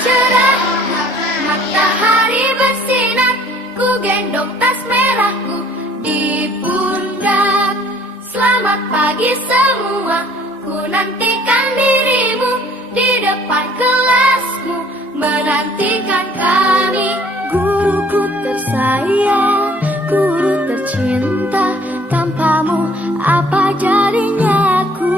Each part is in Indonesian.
cerahnya matahari bersinar, ku gendong tas merahku di pundak. Selamat pagi semua, ku nantikan dirimu di depan kelasmu, menantikan kami. Guruku tersayang, guru tercinta, tanpamu apa jadinya aku?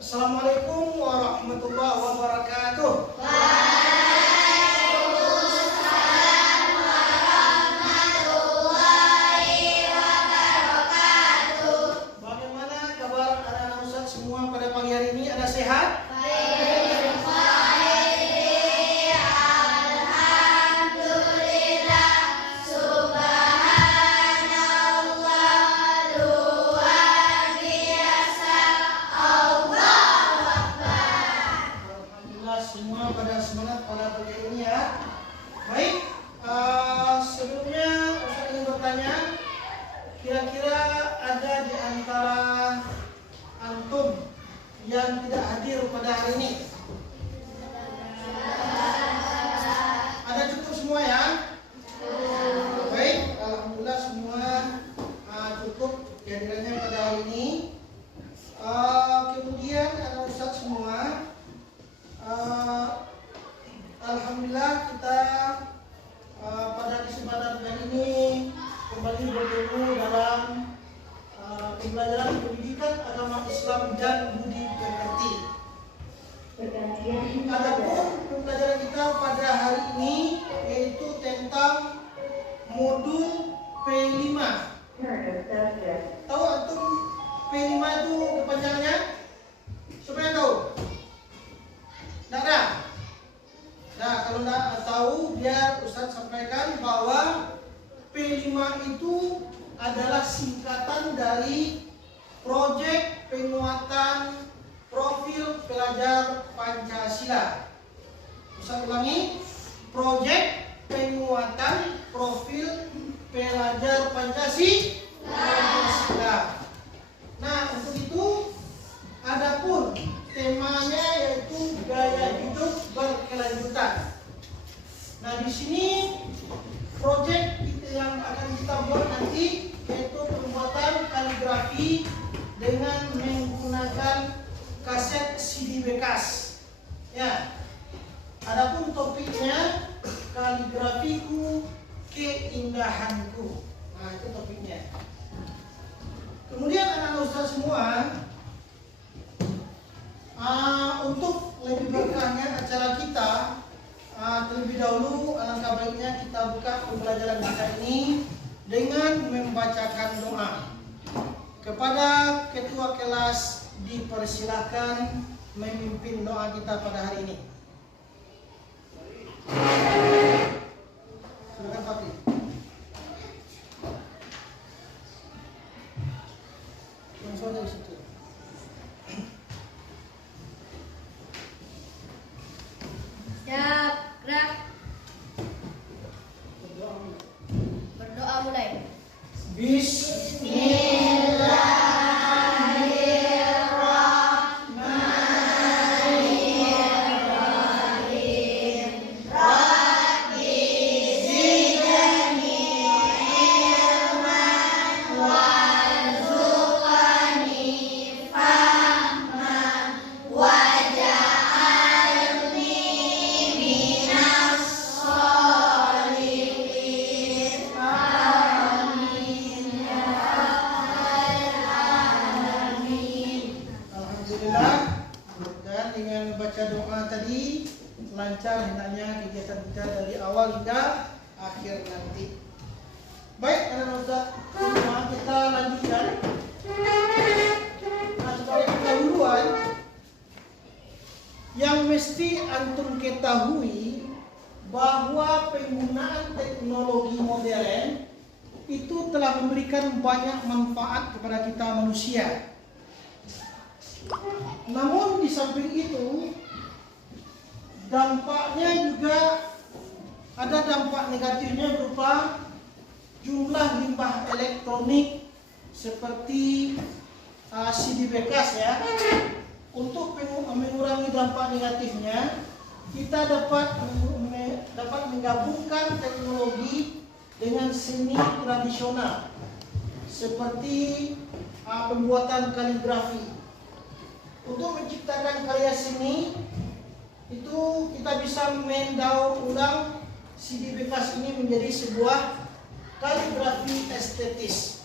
Assalamualaikum warahmatullahi wabarakatuh. Waalaikumsalam warahmatullahi wabarakatuh. Bagaimana kabar anak-anak Ustaz semua pada pagi hari ini? Ada sehat? Semua pada semangat pada pagi ini ya. Baik, sebelumnya Ustaz ingin bertanya, kira-kira ada di antara antum yang tidak hadir pada hari ini? Ada cukup semua ya? Baik, alhamdulillah semua cukup kehadirannya pada hari ini. Kemudian anak Ustaz semua, alhamdulillah kita pada kesempatan kali ini kembali bertemu dalam pembelajaran pendidikan agama Islam dan budi pekerti. Adapun pembelajaran kita pada hari ini yaitu tentang modul P5. Tahu antum P5 itu kepanjangannya? Siapa yang tahu? Nggak ada? Nah, kalau nggak tahu, biar Ustadz sampaikan bahwa P5 itu adalah singkatan dari Proyek Penguatan Profil Pelajar Pancasila. Ustadz ulangi, Proyek Penguatan Profil Pelajar Pancasila. Nah, untuk itu, adapun temanya yaitu gaya hidup berkelanjutan. Nah, di sini proyek yang akan kita buat nanti yaitu pembuatan kaligrafi dengan menggunakan kaset CD bekas. Ya. Adapun topiknya kaligrafiku keindahanku. Nah, itu topiknya. Kemudian anak-anak Ustaz semua, untuk lebih berkahnya acara kita, terlebih dahulu alangkah baiknya kita buka pembelajaran kita ini dengan membacakan doa. Kepada ketua kelas dipersilakan memimpin doa kita pada hari ini. Silakan Fatih. Langsung aja di situ. Siap, gerak. Berdoa mulai. Bismillahirrahmanirrahim. Rabbi zidni ilman warzuqni fahman waj'alni minas sholihin. Amin ya rabbal alamin. Alhamdulillah, dan dengan baca doa tadi lancar hendaknya kegiatan kita dari awal hingga akhir nanti. Baik, anak-anak Ustaz, semua kita lanjutkan. Nah, sebagai pendahuluan yang mesti antum ketahui bahwa penggunaan teknologi modern itu telah memberikan banyak manfaat kepada kita manusia. Namun di samping itu dampaknya juga ada dampak negatifnya berupa jumlah limbah elektronik seperti CD bekas ya. Untuk mengurangi dampak negatifnya, kita dapat menggabungkan teknologi dengan seni tradisional seperti pembuatan kaligrafi. Untuk menciptakan karya seni itu kita bisa mendaur ulang CD bekas ini menjadi sebuah kaligrafi estetis.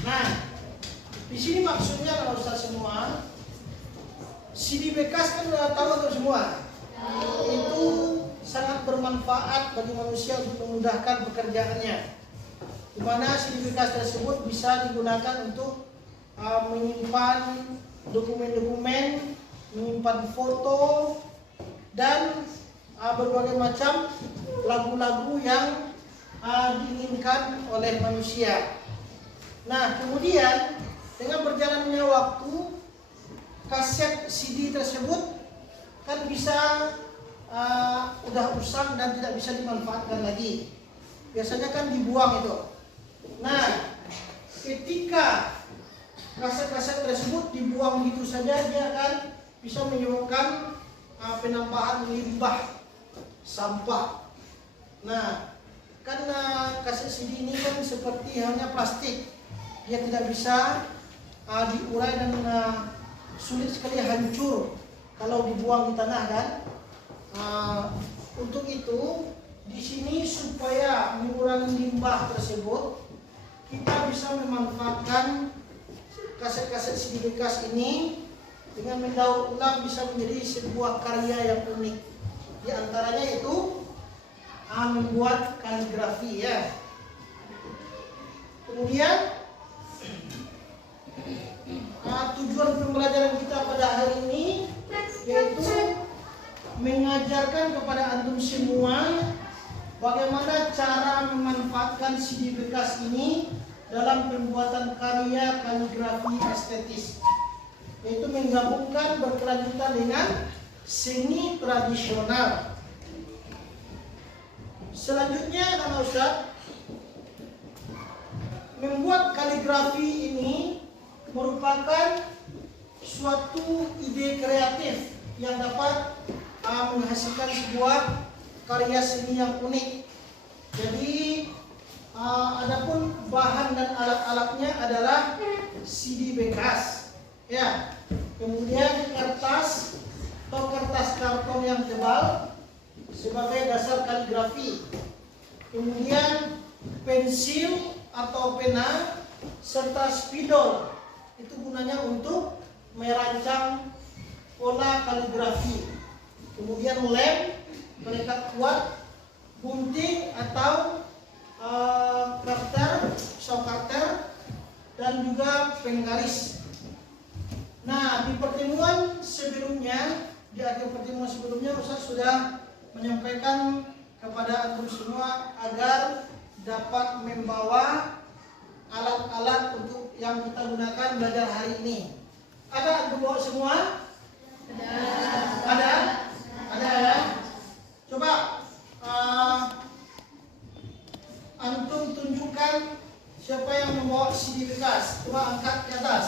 Nah, di sini maksudnya kalau Ustaz semua, CD bekas kan udah tahu tuh semua. Itu sangat bermanfaat bagi manusia untuk memudahkan pekerjaannya. Di mana CD bekas tersebut bisa digunakan untuk menyimpan dokumen-dokumen, menyimpan foto, dan berbagai macam lagu-lagu yang diinginkan oleh manusia. Nah, kemudian dengan berjalannya waktu, kaset CD tersebut kan bisa udah usang dan tidak bisa dimanfaatkan lagi. Biasanya kan dibuang itu. Nah, ketika kaset-kaset tersebut dibuang gitu saja, dia akan bisa menyebabkan penambahan limbah sampah. Nah, karena kaset CD ini kan seperti halnya plastik, dia tidak bisa diurai dan sulit sekali hancur kalau dibuang di tanah kan. Untuk itu di sini supaya mengurangi limbah tersebut, kita bisa memanfaatkan kaset-kaset CD bekas ini dengan mendaur ulang bisa menjadi sebuah karya yang unik. Di antaranya itu membuat kaligrafi ya. Kemudian tujuan pembelajaran kita pada hari ini yaitu mengajarkan kepada antum semua bagaimana cara memanfaatkan CD bekas ini dalam pembuatan karya kaligrafi estetis, yaitu menggabungkan berkelanjutan dengan seni tradisional. Selanjutnya karena Ustaz, membuat kaligrafi ini merupakan suatu ide kreatif yang dapat menghasilkan sebuah karya seni yang unik. Jadi adapun bahan dan alat-alatnya adalah CD bekas ya. Kemudian kertas atau kertas karton yang tebal sebagai dasar kaligrafi. Kemudian pensil atau pena serta spidol, itu gunanya untuk merancang pola kaligrafi. Kemudian lem, pelekat kuat, gunting atau karter, pisau karter, dan juga penggaris. Nah, di pertemuan sebelumnya, di akhir pertemuan sebelumnya, Ustaz sudah menyampaikan kepada antum semua agar dapat membawa alat-alat untuk yang kita gunakan belajar hari ini. Ada antum bawa semua? Ada? Ada ya? Coba antum tunjukkan siapa yang membawa CD bekas. Coba angkat ke atas.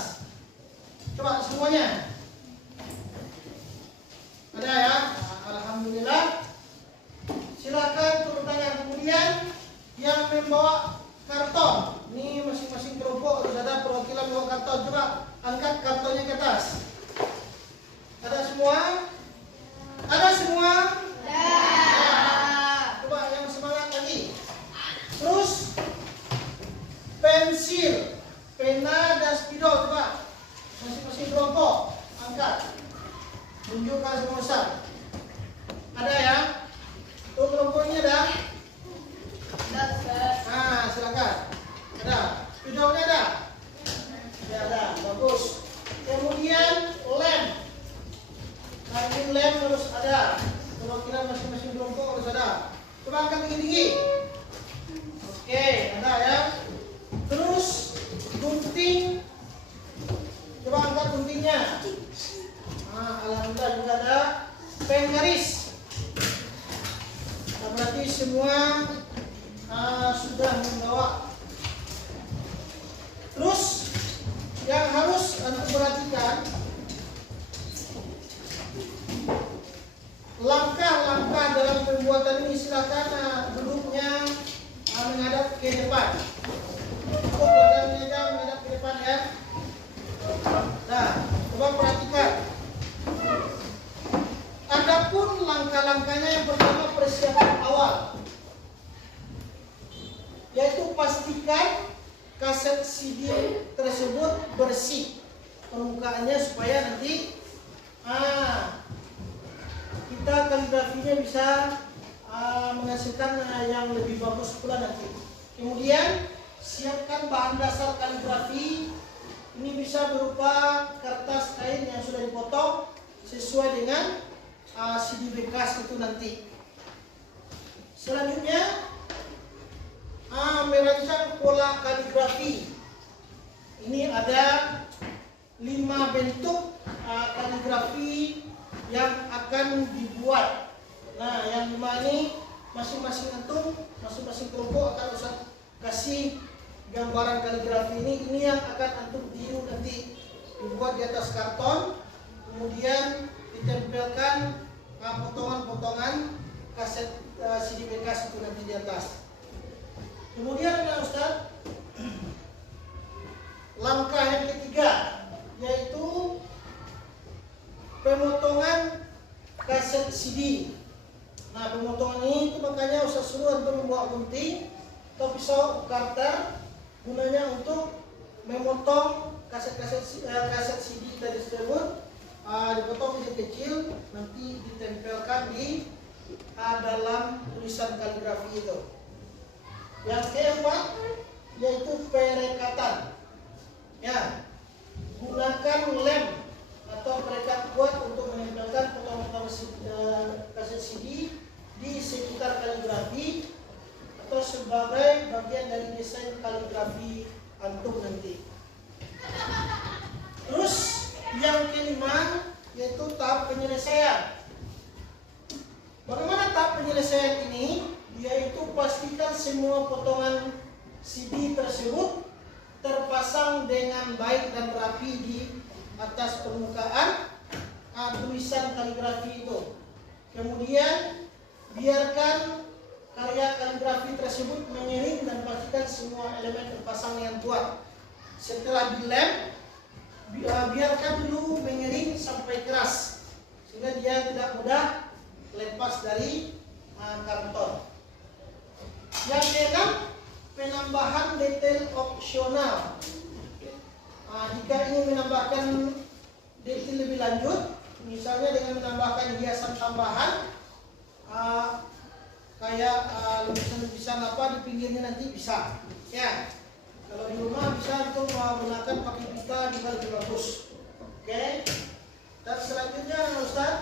Coba semuanya. Ada ya? Alhamdulillah. Silakan turun tangan. Kemudian yang membawa karton. Ini masing-masing kelompok harus ada perwakilan bawa karton. Coba angkat kartonnya ke atas. Ada semua? Ada semua? Coba yang semangat lagi. Terus pensil, pena dan spidol, coba masing-masing kelompok angkat. Tunjukkan semua Ustaz. Ada ya? Tuh kelompoknya ada? Nah, silakan. Ada. Spidolnya ada? Ya ada. Bagus. Kemudian lem. Nah, ini lem harus ada. Perwakilan masing-masing kelompok harus ada. Coba angkat tinggi-tinggi. Oke, ada ya. Terus gunting. Coba angkat guntingnya. Nah, alhamdulillah juga ada. Penggaris. pastikan kaset CD tersebut bersih permukaannya supaya nanti kita kaligrafinya bisa menghasilkan yang lebih bagus pula nanti. Kemudian siapkan bahan dasar kaligrafi. Ini bisa berupa kertas kain yang sudah dipotong sesuai dengan CD bekas itu nanti. Selanjutnya merancang pola kaligrafi. Ini ada 5 bentuk kaligrafi yang akan dibuat. Nah, yang 5 ini masing-masing antum, masing-masing kelompok akan usah kasih gambaran kaligrafi ini yang akan antum tiru nanti, dibuat di atas karton, kemudian ditempelkan potongan-potongan kaset CD bekas itu nanti di atas. Kemudian ya Ustaz, langkah yang ketiga yaitu pemotongan kaset CD. Nah, pemotongan ini itu makanya Ustaz suruh untuk membawa gunting atau pisau cutter, gunanya untuk memotong kaset CD tadi tersebut, dipotong kecil-kecil, nanti ditempelkan di dalam tulisan kaligrafi itu. Yang keempat yaitu perekatan. Ya, gunakan lem atau perekat kuat untuk menempelkan potongan-potongan kaset CD di sekitar kaligrafi atau sebagai bagian dari desain kaligrafi antum nanti. Terus yang kelima yaitu tahap penyelesaian. Bagaimana tahap penyelesaian ini? Yaitu pastikan semua potongan CD tersebut terpasang dengan baik dan rapi di atas permukaan tulisan kaligrafi itu. Kemudian biarkan karya kaligrafi tersebut mengiring dan pastikan semua elemen terpasang dengan kuat. Setelah dilem, biarkan dulu mengiring sampai keras sehingga dia tidak mudah lepas dari karton. Yang keenam, penambahan detail opsional. Jika ingin menambahkan detail lebih lanjut, misalnya dengan menambahkan hiasan tambahan, kayak lukisan-lukisan apa di pinggirnya nanti bisa. Ya, kalau di rumah bisa untuk menggunakan pakai pita juga lebih bagus. Oke. Dan selanjutnya, Ustaz,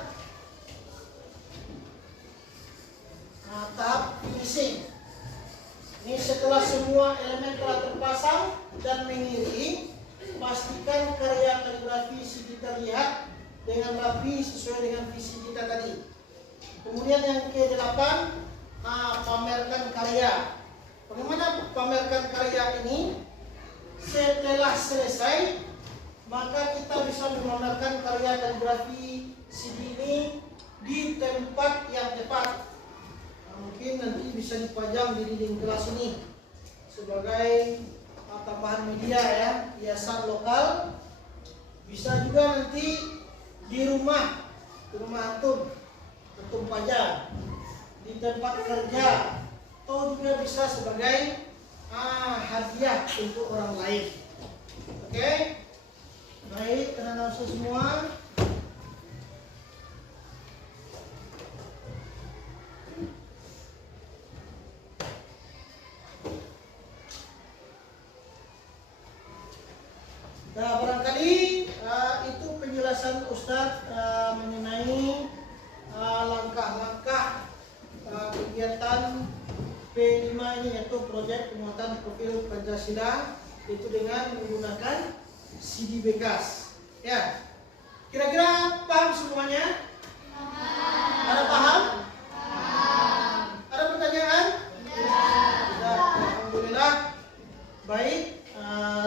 tahap finishing. Ini setelah semua elemen telah terpasang dan mengiring, pastikan karya kaligrafi CD terlihat dengan rapi sesuai dengan visi kita tadi. Kemudian yang ke-8, pamerkan karya. Bagaimana pamerkan karya ini? Setelah selesai, maka kita bisa memamerkan karya kaligrafi CD ini di tempat yang tepat. Mungkin nanti bisa dipajang di dinding kelas ini sebagai tambahan media ya, hiasan lokal. Bisa juga nanti di rumah antum pajang, di tempat kerja, atau juga bisa sebagai hadiah untuk orang lain. Oke, baik anak-anak semua. Nah, barangkali itu penjelasan Ustadz mengenai langkah-langkah kegiatan P5 ini, yaitu proyek penguatan profil Pancasila, itu dengan menggunakan CD bekas. Ya, kira-kira paham semuanya? Ada paham? Ada pertanyaan? Ya. Alhamdulillah. Baik,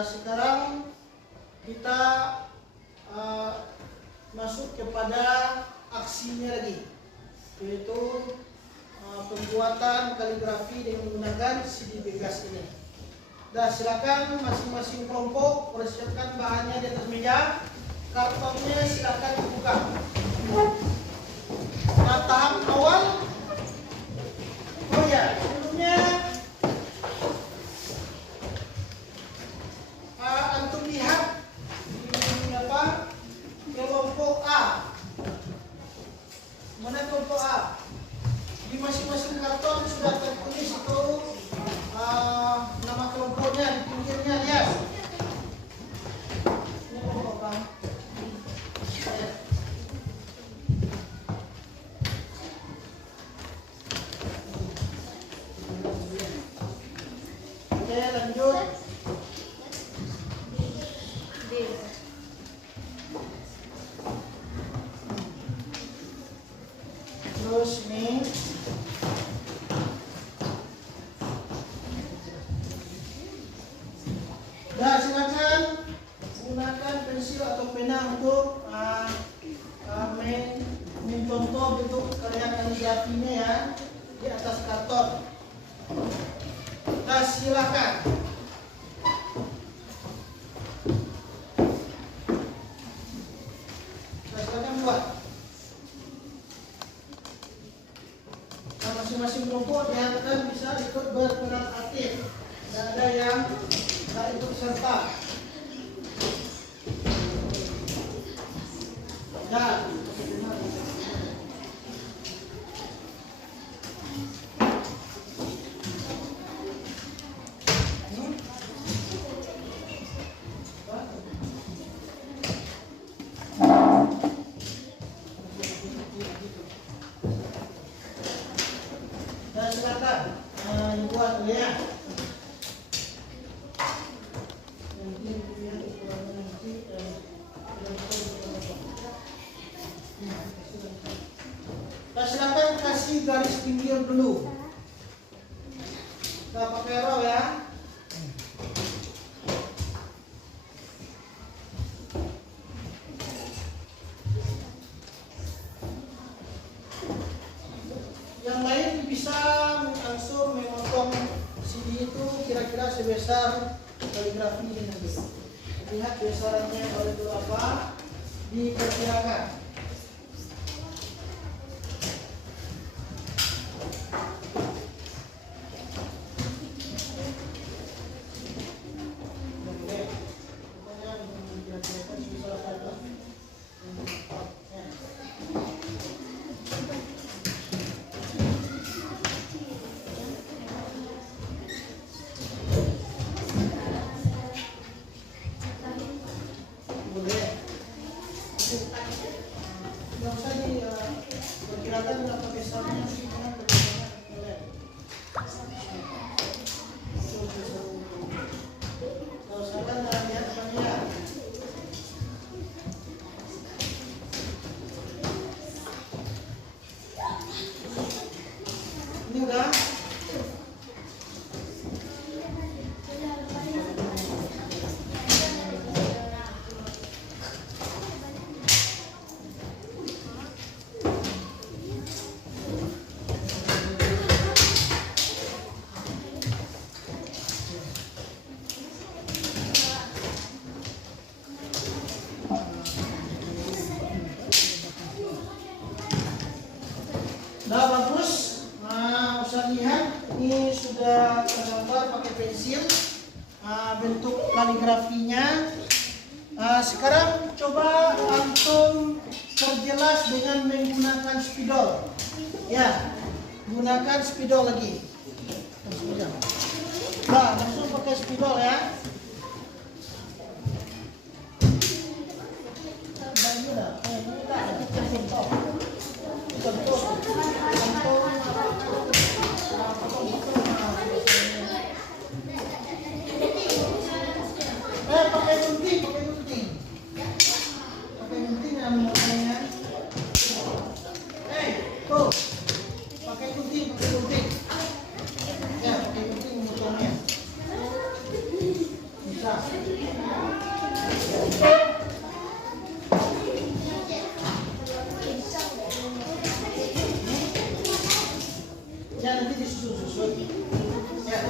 sekarang kita masuk kepada aksinya lagi, yaitu pembuatan kaligrafi dengan menggunakan CD bekas ini. Dan silakan masing-masing kelompok persiapkan bahannya di atas meja, kartonnya silakan dibuka. Nah, tahap awal, sebelumnya pena untuk mencontoh bentuk karya kaligrafinya ya di atas karton. Nah, silakan. Silakan buat. Nah, masing-masing kelompok diharapkan bisa ikut berperan aktif. Tidak ada yang tidak ikut serta. Dan silakan buat ya. Silakan kasih garis pinggir dulu. Kita pakai roll ya. Yang lain bisa langsung memotong CD itu kira-kira sebesar kaligrafi ini nanti. Lihat besarannya oleh berapa diperkirakan. Yang usah diperkirakan berapa besarnya sih, karena boleh. Kalau salah lihat depannya. Ini udah. Nah, bagus. Nah, usah lihat ini sudah tergambar pakai pensil bentuk kaligrafinya. Sekarang coba antum perjelas dengan menggunakan spidol. Ya, gunakan spidol lagi. Nah, langsung pakai spidol ya. Pakai gunting yang motongnya. Tuh, pakai gunting. Ya, pakai gunting motongnya. Bisa. Ya, nanti disusun. Ya.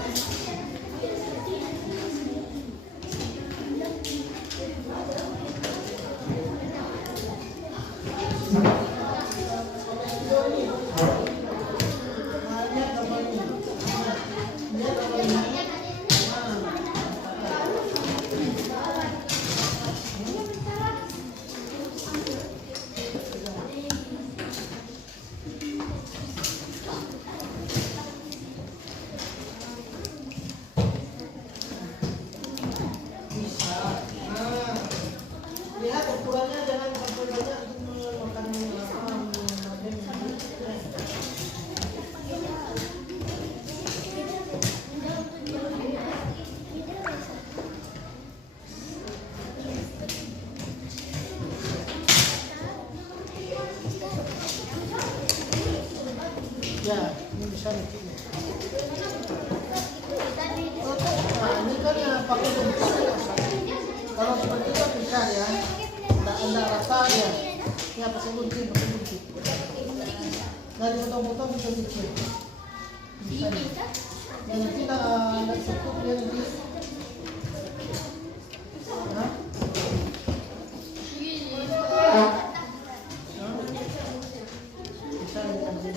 Lihat ukurannya, jangan sampai banyak makan ya, ini bisa nih. Nah, ini kan pakai gunting. Kalau seperti itu bisa ya. anda rata ya. Ya pakai gunting. Nah dipotong-potong bisa kecil. Bisa. Yang nanti tidak cukup dia nanti. Nah. Bisa diambil.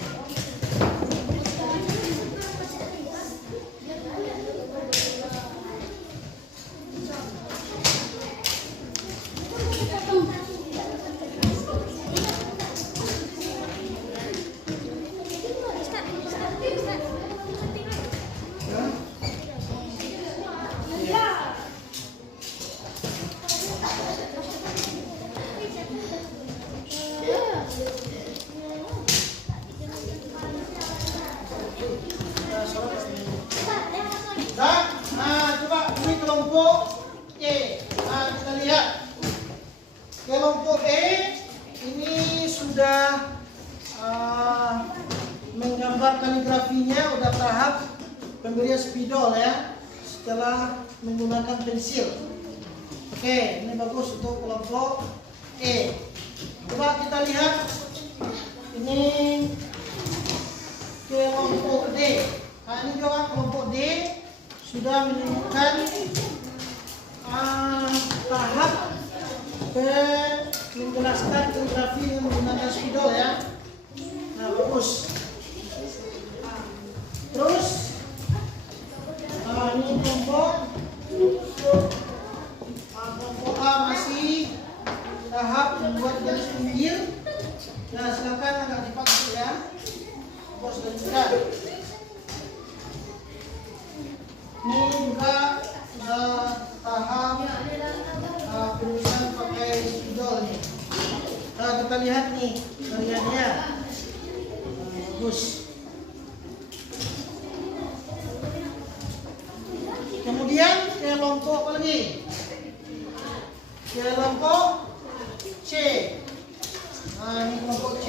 Nah, coba ini kelompok E. Nah, kita lihat kelompok E ini sudah menggambar kaligrafinya, udah tahap pemberian spidol ya, setelah menggunakan pensil. Oke, ini bagus untuk kelompok E. Coba kita lihat ini kelompok D. Nah, ini juga kelompok D sudah menemukan tahap menjelaskan kaligrafi yang menggunakan spidol ya. Nah, bagus. Terus ini kelompok A masih tahap membuat garis pinggir. Nah, silakan agak cepat ya. Bos dan juga. Ini juga tahap penulisan pakai spidol nih. Nah, kita lihat nih karyannya. Bagus. Kemudian kelompok apa lagi? Kelompok C. Nah, ini kelompok C.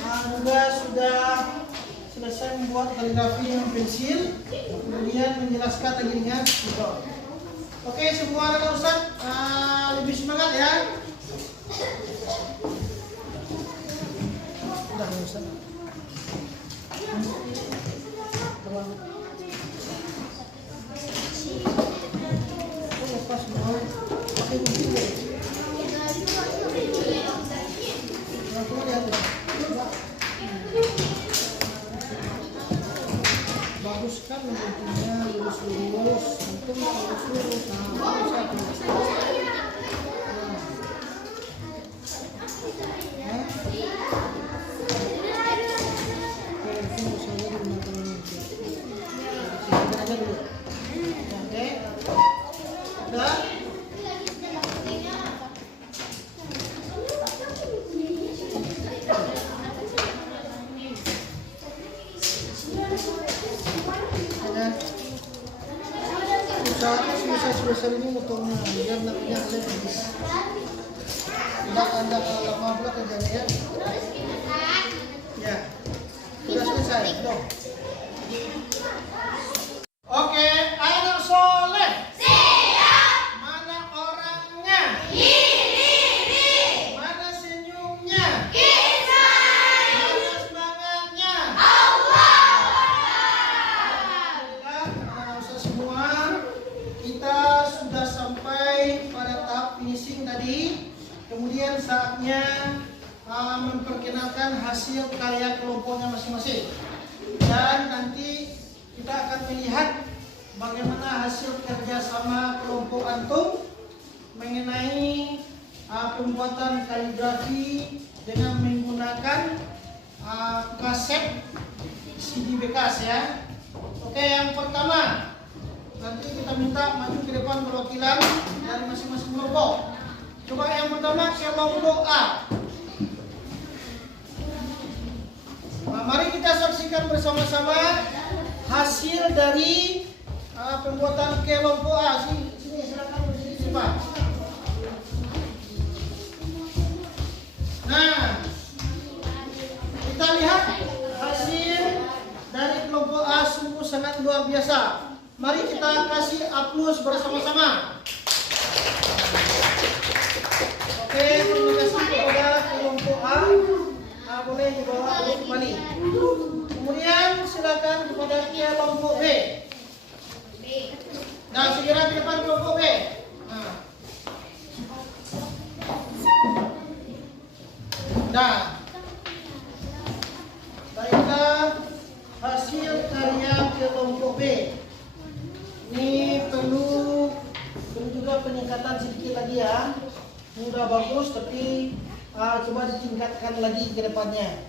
Nah, juga sudah selesai membuat kaligrafi dengan pensil, kemudian menjelaskan lagi dengan spidol. Oke, semua anak Ustaz lebih semangat ya. Udah Ustaz. Lepas mau pakai gunting deh. Bagus kan guntingnya lurus-lurus, untung lurus-lurus. Nah, bagus sebesar ini motornya biar nantinya kalian habis. Tidak anda lama pula kerjanya ya. Ya, sudah selesai. Dong. Oke, anak soleh. Siap. Mana orangnya? Ini. Mana senyumnya? Kita. Mana semangatnya? Allah. Alhamdulillah, anak semua. Kita sudah sampai pada tahap finishing tadi. Kemudian saatnya memperkenalkan hasil karya kelompoknya masing-masing. Dan nanti kita akan melihat bagaimana hasil kerjasama kelompok antum mengenai pembuatan kaligrafi dengan menggunakan kaset CD bekas ya. Oke, yang pertama nanti kita minta maju ke depan perwakilan dari masing-masing kelompok. Coba yang pertama kelompok A. Nah, mari kita saksikan bersama-sama hasil dari pembuatan kelompok A. Sini silakan berdiri Pak. Nah, kita lihat hasil dari kelompok A sungguh sangat luar biasa. Mari kita kasih aplaus bersama-sama. boleh dibawa dulu kembali. Kemudian silakan kepada kelompok B. Nah, segera ke depan kelompok B. Nah, baiklah hasil karya kelompok B. Ini perlu juga peningkatan sedikit lagi ya. Sudah bagus tapi coba ditingkatkan lagi ke depannya.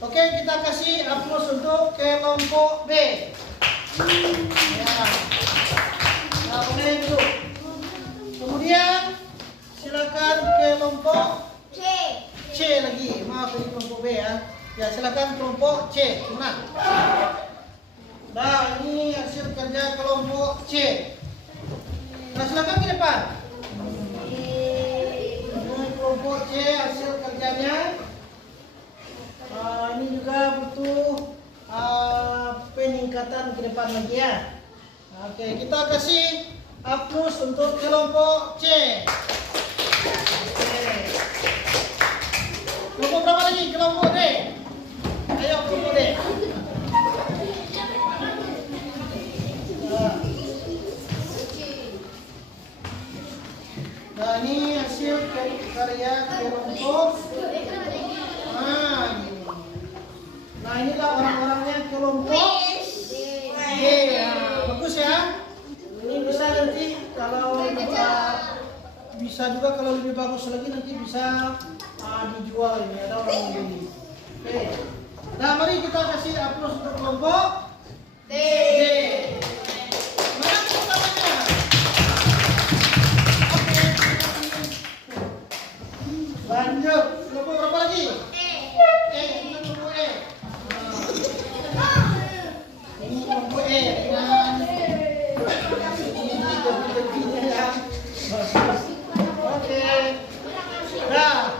Oke, kita kasih aplaus untuk kelompok B. Ya. Nah, boleh dulu. Kemudian silakan kelompok C lagi. Maaf ini kelompok B ya. Ya, silakan kelompok C. Mana? Nah, ini hasil kerja kelompok C. Nah, silakan ke depan. Ini kelompok C hasil kerjanya. Ini juga butuh peningkatan ke depan lagi ya. Oke, kita kasih aplaus untuk kelompok C. Oke. Kelompok berapa lagi? Kelompok D. Ayo kelompok D. Nah, ini hasil karya kelompok. Nah, inilah orang-orangnya kelompok D. Bagus ya. Ini bisa nanti kalau bisa juga kalau lebih bagus lagi nanti bisa dijual ini ada orang yang beli. Oke. Nah, mari kita kasih aplaus untuk kelompok D. Mana tepuk tangannya? Oke. Lanjut. Kelompok berapa lagi? Ini kelompok E. Ini kelompok E dengan tepi-tepinya ya. Oke. Nah,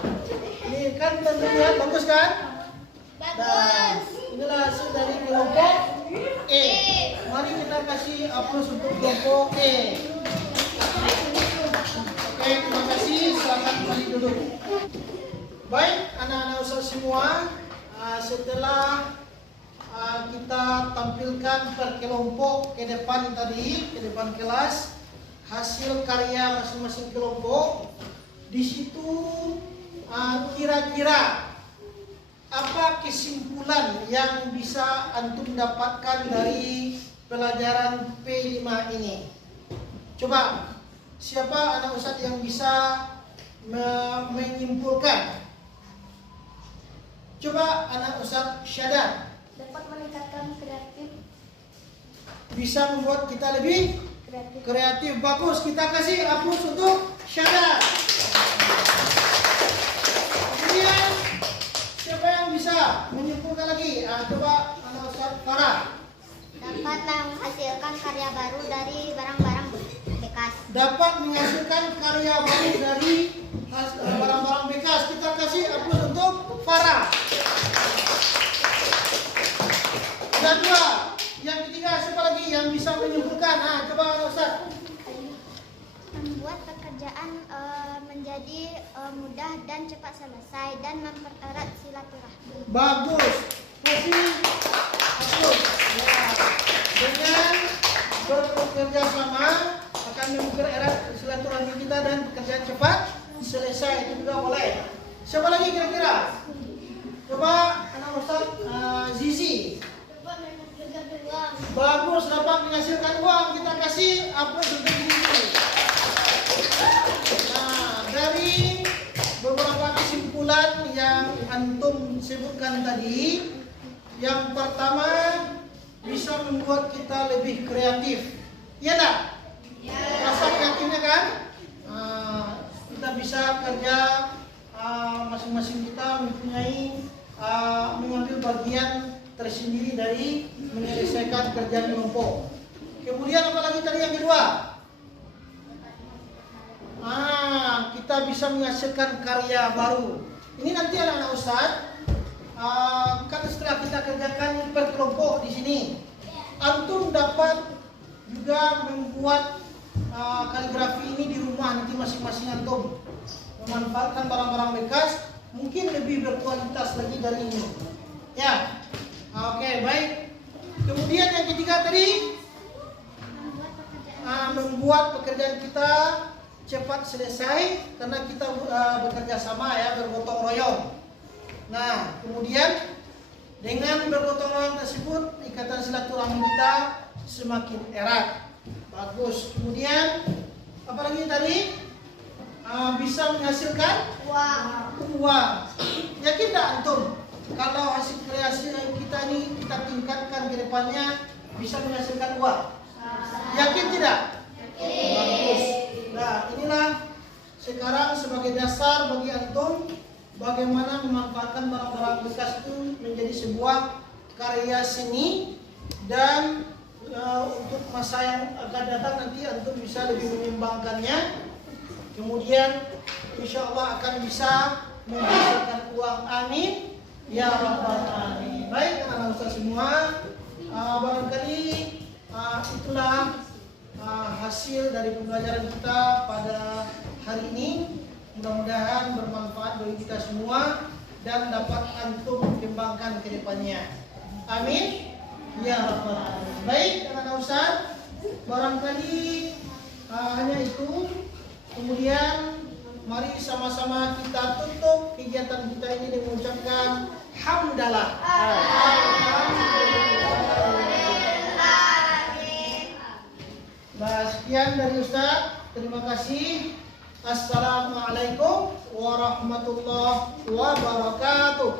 ini kan terlihat bagus kan? Nah, inilah hasil dari kelompok E. Mari kita kasih aplaus untuk kelompok E. Oke, terima kasih. Silakan kembali duduk. Baik, anak-anak usaha semua, setelah kita tampilkan per kelompok ke depan tadi, ke depan kelas, hasil karya masing-masing kelompok. Di situ kira-kira apa kesimpulan yang bisa antum dapatkan dari pelajaran P5 ini? Coba, siapa anak ustadz yang bisa menyimpulkan? Coba anak ustadz Syada. Dapat meningkatkan kreatif. Bisa membuat kita lebih kreatif. Bagus, kita kasih aplaus untuk Syada. Kemudian siapa yang bisa menyimpulkan lagi? Coba anak ustadz Farah. Dapat menghasilkan karya baru dari barang-barang bekas. Dapat menghasilkan karya baru dari barang-barang bekas. Kita kasih aplaus untuk Farah. Dan dua, yang ketiga siapa lagi yang bisa menyimpulkan? Coba Ustaz. Membuat pekerjaan menjadi mudah dan cepat selesai dan mempererat silaturahmi. Bagus. Kasih aplaus. Ya. Dengan bekerja sama akan mempererat silaturahmi kita dan pekerjaan cepat selesai, itu juga boleh. Siapa lagi kira-kira? Coba anak Ustaz Zizi. Bagus, dapat menghasilkan uang. Kita kasih aplaus untuk Zizi. Nah, dari beberapa kesimpulan yang antum sebutkan tadi, yang pertama bisa membuat kita lebih kreatif. Iya tak? Rasa kreatifnya kan? Kita bisa kerja, masing-masing kita mempunyai mengambil bagian tersendiri dari menyelesaikan kerja kelompok. Kemudian apa lagi tadi yang kedua? Kita bisa menghasilkan karya baru. Ini nanti anak-anak Ustaz, kan setelah kita kerjakan per kelompok di sini, antum dapat juga membuat kaligrafi ini di rumah nanti masing-masing antum. Memanfaatkan barang-barang bekas, mungkin lebih berkualitas lagi dari ini. Ya, oke, baik. Kemudian yang ketiga tadi, membuat pekerjaan kita cepat selesai karena kita bekerja sama ya, bergotong royong. Nah, kemudian dengan bergotong royong tersebut ikatan silaturahmi kita semakin erat. Bagus. Kemudian apalagi tadi bisa menghasilkan uang. Yakin tak antum kalau hasil kreasi kita ini kita tingkatkan ke depannya bisa menghasilkan uang? Yakin tidak? Bagus. Nah, inilah sekarang sebagai dasar bagi antum bagaimana memanfaatkan barang-barang bekas itu menjadi sebuah karya seni, dan untuk masa yang akan datang nanti antum bisa lebih menyumbangkannya. Kemudian insya Allah akan bisa menghasilkan uang. Amin ya rabbal alamin. Baik anak-anak Ustaz semua, barangkali itulah hasil dari pembelajaran kita pada hari ini. Mudah-mudahan bermanfaat bagi kita semua dan dapat antum kembangkan ke depannya. Amin ya rabbal alamin. Baik anak-anak Ustaz, barangkali hanya itu. Kemudian mari sama-sama kita tutup kegiatan kita ini dengan mengucapkan hamdalah. Sekian dari Ustaz. Terima kasih. Assalamualaikum warahmatullahi wabarakatuh.